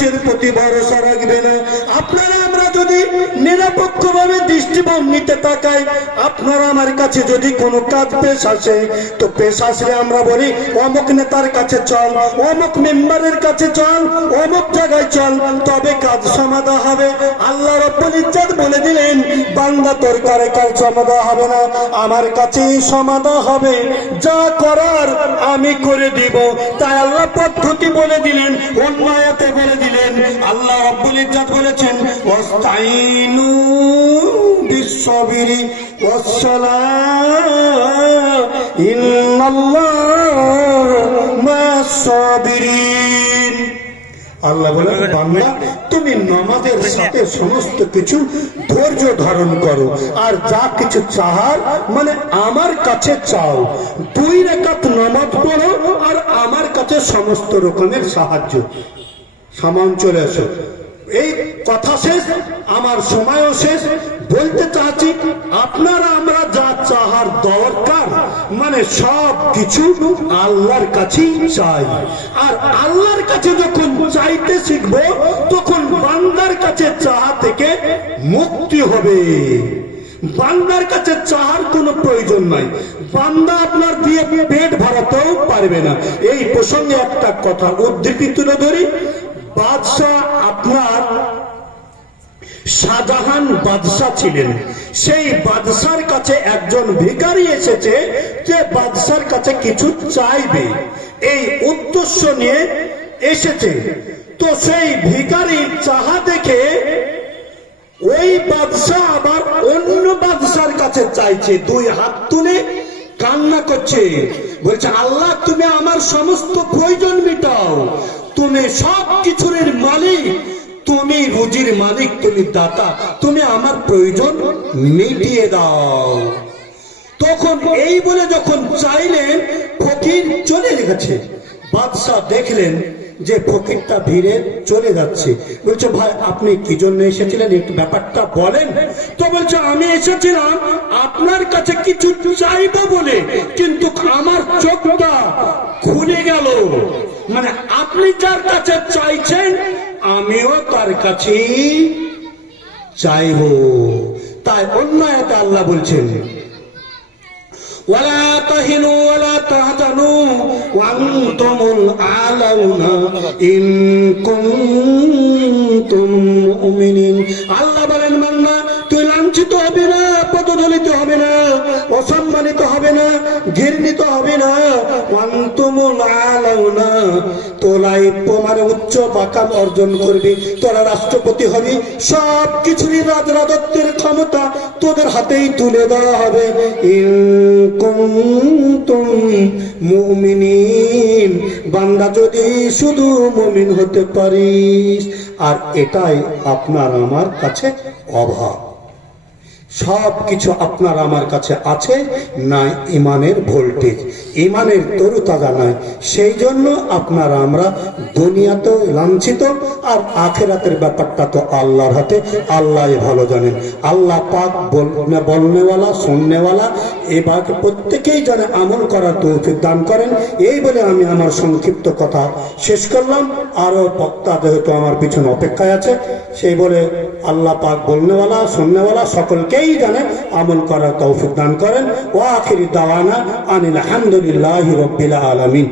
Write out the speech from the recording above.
মানুষের প্রতি ভরসা রাখবে না। আপনারা আমরা যদি নিরপেক্ষভাবে দৃষ্টিভঙ্গিতে তাকাই, আপনারা আমার কাছে যদি কোনো কাজ পেশ আসে, তো পেশ আসলে আমরা বলি অমুক নেতার কাছে চল, অমুক মেম্বারের কাছে চল, অমুক জায়গায় চল, তবে কাজ সমাধা হবে। আল্লাহ রাব্বুল ইজ্জত বলে দিলেন, বান্দা তোর কারে কাজ সমাধা হবে না, আমার কাছেই সমাধা হবে। যা করার আমি করে দিব। তাই আল্লাহ পদ্ধতি বলে দিলেন, অন্য আয়াতে বলে দিলেন, আল্লাহ রাব্বুল ইজ্জত বলেছেন, ওয়াস্তাইনু বিস-সাবরি ওয়াস-সালাহ ইন্নাল্লাহা মা'আস-সাবিরিন। আল্লাহ বলেন, বান্দা তুমি নামাজের সাথে সমস্ত কিছু ধৈর্য ধারণ করো, আর যা কিছু চাহার মানে আমার কাছে চাও। 2 রাকাত নামাজ পড়ো আর আমার কাছে সমস্ত রকমের সাহায্য সামান চলে আসো। এই কথা শেষ, আমার সময়ও শেষ। বলতে চাচ্ছি, আপনারা আমরা যা চাহার দরকার মানে সব কিছু আল্লাহর কাছেই চাই। আর আল্লাহর কাছে যখন চাইতে শিখবো, তখন বান্দার কাছে চাহা থেকে মুক্তি হবে। বান্দার কাছে চাহার কোনো প্রয়োজন নাই, বান্দা আপনার দিয়ে পেট ভরাতেও পারবে না। এই প্রসঙ্গে একটা কথা উদ্ধৃতি তুলে ধরি। বাদশাহ আপনার শাহজাহান বাদশাহ ছিলেন। সেই বাদশার কাছে একজন ভিখারি এসেছে যে বাদশার কাছে কিছু চাইবে, এই উদ্দেশ্য নিয়ে এসেছে। তো সেই ভিখারির চাহা দেখে ওই বাদশাহ আবার অন্য বাদশার কাছে চাইছে, 2 হাত তুলে কান্না করছে, বলছে, আল্লাহ তুমি আমার সমস্ত প্রয়োজন মেটাও, তুমি সব কিছুর মালিক, তুমি রুজির মালিক, তুমি দাতা, তুমি আমার প্রয়োজন মিটিয়ে দাও। তখন এই বলে যখন চাইলেন, ফকির চলে গেছে। বাদশাহ দেখলেন যে ফকিরটা ভিড়ে চলে যাচ্ছে। বলছে, ভাই আপনি কি জন্য এসেছিলেন, একটু ব্যাপারটা বলেন। তো বলছে, আমি এসেছিলাম আপনার কাছে কিছু চাইবো বলে, কিন্তু আমার চোখটা খুলে গেল। মানে আপনি যার কাছে চাইছেন আমিও তার কাছেই চাইব। তাই অন্য আয়াতে আল্লাহ বলছেন, ওয়ালা তাহিনু ওয়ালা তাহজানু ওয়া আনতুমুল আলাউনা ইন কুনতুম মুমিনিন। আল্লাহ বলেন, বান্দা তুই লাঞ্ছিত হবে না, পদদলিত হবে না, অসম্মানিত হবে না, ঘৃণিত হবে না। ওয়া আনতুমুল আলাউনা, তোলাই মানে উচ্চ মাকাম অর্জন করবি, তোরা রাষ্ট্রপতি হবি, সব কিছুরই রাজরাজত্বের ক্ষমতা তোদের হাতেই তুলে দেওয়া হবে। ইন কুনতুম মুমিনিন, বান্দা যদি শুধু মুমিন হতে পারিস। আর এটাই আপনার আমার কাছে অভাব। সব কিছু আপনার আমার কাছে আছে, না ইমানের ভোল্টেজ, ইমানের তরুতাজা নাই। সেই জন্য আপনারা আমরা দুনিয়াতে লাঞ্ছিত, আর আখেরাতের ব্যাপারটা তো আল্লাহর হাতে, আল্লাহ ভালো জানেন। আল্লাহ পাক বলনেওয়ালা শুননেওয়ালা, এবার প্রত্যেকেই জানে, আমল করার তৌফিক দান করেন। এই বলে আমি আমার সংক্ষিপ্ত কথা শেষ করলাম। আরো বক্তা যেহেতু আমার পিছনে অপেক্ষায় আছে, সেই বলে আল্লাহ পাক বলনেওয়ালা শুননেওয়ালা সকলকেই জানে, আমল করার তৌফিক দান করেন। ওয়া আখিরি দাওয়ানা আনিল হামদুলিল্লাহি রাব্বিল আলামিন।